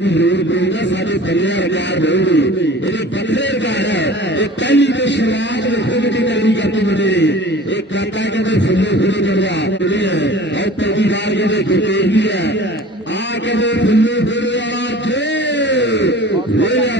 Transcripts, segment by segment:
ਲੋਕ ਬੋਲਦਾ ਸਾਡੇ ਕੱਲਿਆ ਰਕਾਰ ਬੋਲਦੇ ਇਹ ਕੱਲੇ ਰਕਾਰ ਹੈ ਇਹ ਕੱਲੀ ਦੇ ਸ਼ੁਰੂਆਤ ਦੇ ਖੁਦ ਦੀ ਕੱਲੀ ਕਰਕੇ ਬਣੇ ਇਹ ਕਾਕਾ ਕਹਿੰਦੇ ਫੁੱਲੇ ਫੁੱਲੇ ਕਰਵਾ ਬੋਲੇ ਹੈ ਹਰ ਪ੍ਰਤੀਵਾਰ ਕਹਿੰਦੇ ਗੁਰਤੇਜ ਵੀ ਹੈ ਆ ਕਹਿੰਦੇ ਫੁੱਲੇ ਫੁੱਲੇ ਵਾਲਾ ਤੇ ਲੋਇਆ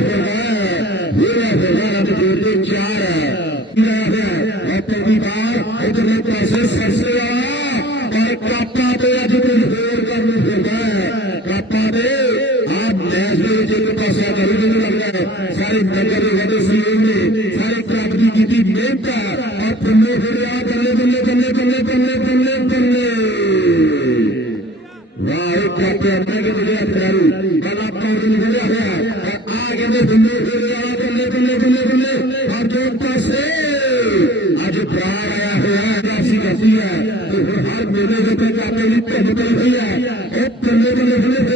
ਸਹਿਯੋਗ ਦੇ ਪਾਸੇ ਦਾ ਰੁਝਾਨ ਕਰਨਾ ਸਾਰੇ ਨਗਰ ਦੇ ਸਹਿਯੋਗ ਨੇ ਸਾਰੇ ਪ੍ਰਾਪਤੀ ਕੀਤੀ ਮਿਹਨਤ ਆ ਪੱਲੇ ਫਿਰ ਆ ਬੱਲੇ ਬੱਲੇ ਬੱਲੇ ਬੱਲੇ ਬੱਲੇ ਬੱਲੇ ਬੱਲੇ ਵਾਹ ਕਾਪੇ ਮੈਂ ਕਿ ਜਿਹੜਾ ਖਿਡਾਰੀ ਬਣਾ ਕਰ ਨਿਕਲਿਆ ਹੋਇਆ ਆ ਕੇ ਦੇ ਬੰਦੇ ਫਿਰ ਆ ਬੱਲੇ ਬੱਲੇ ਬੱਲੇ ਬੱਲੇ ਆ ਦੋ ਪਾਸੇ ਅੱਜ ਪ੍ਰਾਣ ਆਇਆ ਹੋਇਆ ਰਾਸੀ ਕਸੀ ਹੈ ਤੇ ਹਰ ਮੇਲੇ ਦੇ ਤੇ ਕਾਪੇ ਲਈ ਭਿੰਨ ਪਈ ਹੋਈ ਹੈ ਇਹ ਬੱਲੇ ਬੱਲੇ ਬੱਲੇ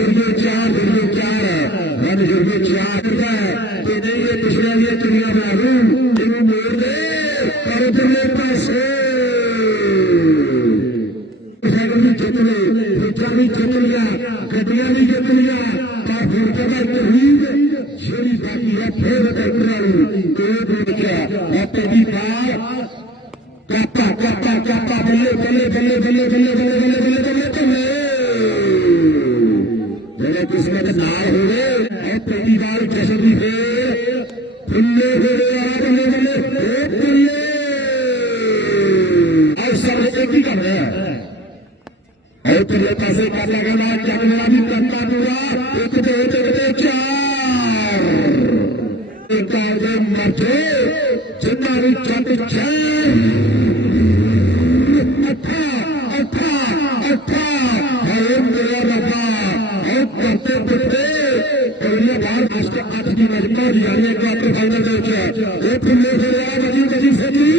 जुर्मे चार जुर्मे चार है हम चार करता तो नहीं ये पिछड़ा हुआ दुनिया में रूम मोर दे पर तुम्हें पास हो साइकिल भी भी जीत लिया भी जीत लिया काफ़ी जगह तहरीब झेली जाती है फिर वाली एक बच्चा आपके भी पार कप्पा कप्पा कप्पा बल्ले बल्ले बल्ले बल्ले बल्ले बल्ले बल्ले ਕਿਸਮਤ ਨਾਲ ਹੋਵੇ ਇਹ ਪਹਿਲੀ ਕਿਸੇ ਦੀ ਫੇਰ ਖੁੱਲੇ ਹੋਵੇ ਆ ਬੱਲੇ ਬੱਲੇ ਹੋ ਖੁੱਲੇ ਆਹ ਸਭ ਇੱਕ ਹੀ ਕਰਦੇ ਆ ਇਹ ਤੇ ਲੋਕਾਂ ਸੇ ਕਰ ਲਗਣਾ ਚੱਕਣਾ ਵੀ ਕਰਤਾ ਪੂਰਾ ਇੱਕ ਤੇ ਇੱਕ ਤੇ ਚਾਰ ਇੱਕ ਦੇ ਮਰਦੇ ਜਿੰਨਾ ਵੀ ਚੱਕ ਛੇ ਉੱਤੇ ਪੁੱਟੇ ਅਗਲੀ ਵਾਰ ਮਾਸਟਰ ਅੱਠ ਦੀ ਮਜਮਾ ਦੀ ਆਈ ਹੈ ਕੁਆਟਰ ਫਾਈਨਲ ਦੇ ਵਿੱਚ ਇਹ ਖੁੱਲੇ ਖੜਿਆ ਮਜੀ ਮਜੀ ਸੱਜੀ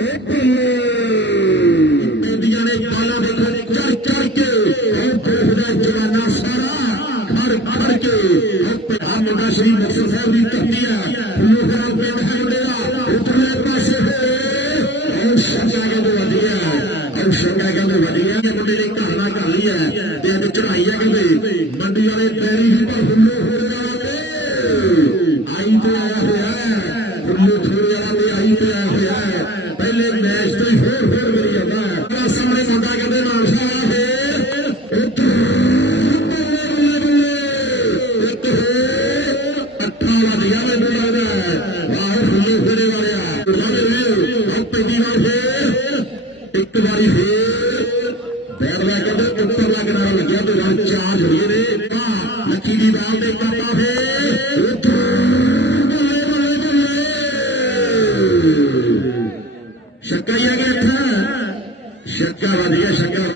ਇਹ ਖੁੱਲੇ ਇੰਡੀਆ ਨੇ ਪਾਲਾ ਦੇਖੋ ਚੜ ਚੜ ਕੇ ਇਹ ਦੇਖਦਾ ਜਵਾਨਾ ਸਾਰਾ ਖੜ ਖੜ ਕੇ ਆ ਮੁੰਡਾ ਸ਼੍ਰੀ ਮੁਕਤਸਰ ਸਾਹਿਬ ਦੀ ਧਰਤੀ ਆ ਖੁੱਲੇ ਖੜਾ ਪਿੰਡ ਹੈ ਮੇਰਾ ਉਤਲੇ ਪਾਸੇ ਹੋ ਉਹ ਸ਼ੰਗਾ ਕਹਿੰਦੇ ਵਧੀਆ ਉਹ ਸ਼ੰਗਾ ਕਹਿੰਦੇ ਵਧੀਆ ਮੰਡੀ ਵਾਲੇ ਪੈਰੀ ਹੀ ਪਰ ਹੁੱਲੋ ਹੋ ਰਿਹਾ ਆਈ ਤੇ ਆਇਆ ਹੋਇਆ ਹੁੱਲੋ ਥੋੜੇ ਵਾਲਾ ਵੀ ਆਈ ਤੇ ਆਇਆ ਹੋਇਆ ਪਹਿਲੇ ਮੈਚ ਤੋਂ ਹੀ ਹੋਰ ਹੋਰ ਕਰੀ ਜਾਂਦਾ ਹੈ। ਸਾਹਮਣੇ ਮੁੰਡਾ ਕਹਿੰਦੇ ਨਾਲ ਸਾਰਾ ਫੇਰ। ਇੱਧਰ ਇੱਕ ਹੋਰ ਅੱਠਾਂ ਵਧੀਆ ਮੈਨੂੰ ਲੱਗਦਾ ਹੈ। ਵਾਹ ਹੁੱਲੋ ਫੇਰੇ ਵਾਲਿਆ ਉਹ ਪਹਿਲੀ ਵਾਰ ਫੇਰ। ਇੱਕ ਵਾਰੀ ਫੇਰ।